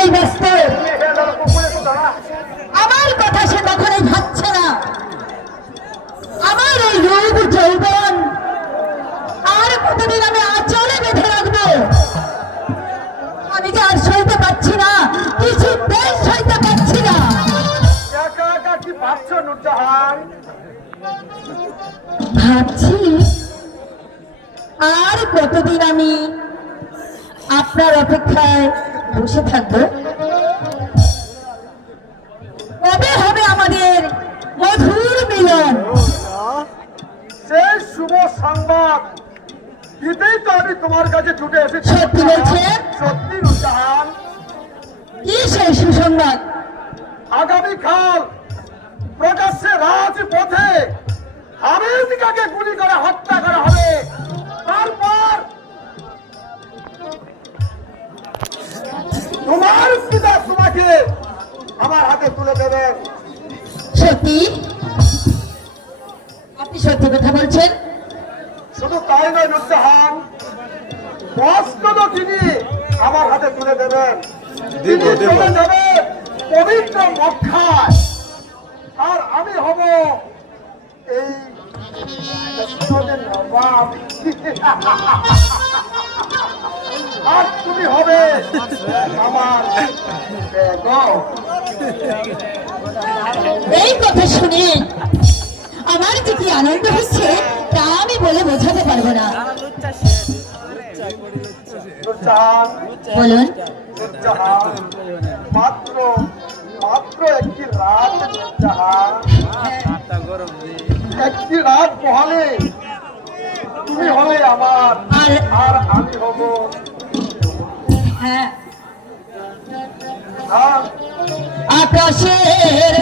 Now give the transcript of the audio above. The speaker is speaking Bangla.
এই ব্যস্ত, আমার কথা সে কখনোই ভাবছে না। আমার এই রূপ যৌবন আর কতদিন আমি আঁচলে বেঁধে রাখবো? আমি যে আর সইতে পারছি না, কিছুতেই সইতে পারছি না। একা একা কি ভাবছো নূরজাহান? ভাবছি আর কতদিন আমি আপনার অপেক্ষায় বসে থাকবো? কবে হবে আমাদের মধুর মিলন? সেই শুভ সংবাদ দিতেই তো আমি তোমার কাছে ছুটে এসেছি। সত্যি বলছেন? সত্যি নূরজাহান। কি সেই সুসংবাদ? আগামীকাল প্রকাশ্যে রাজপথে হামিদকে গুলি করে হত্যা করা হবে। তারপর তোমার পিতা তোমাকে আমার হাতে তুলে দেবেন। সত্যি? আপনি সত্যি কথা বলছেন? শুধু তাই নয় নূরজাহান, বস্ত্রও তিনি আমার হাতে তুলে দেবেন। তিনি চলে যাবে পবিত্র মক্কায়, আর আমি হব এই মসজিদের নবাব। আর তুমি হবে আমার বেগম। এই কথা শুনে আমার যে কি আনন্দ হচ্ছে তা আমি বলে বোঝাতে পারবো না। নূরজাহান, বলুন। নূরজাহান, মাত্র মাত্র একটি রাত নূরজাহান, একটি রাত পোহালে তুমি হবে আমার, আর আমি হব। হ্যাঁ, হ্যাঁ, আকাশের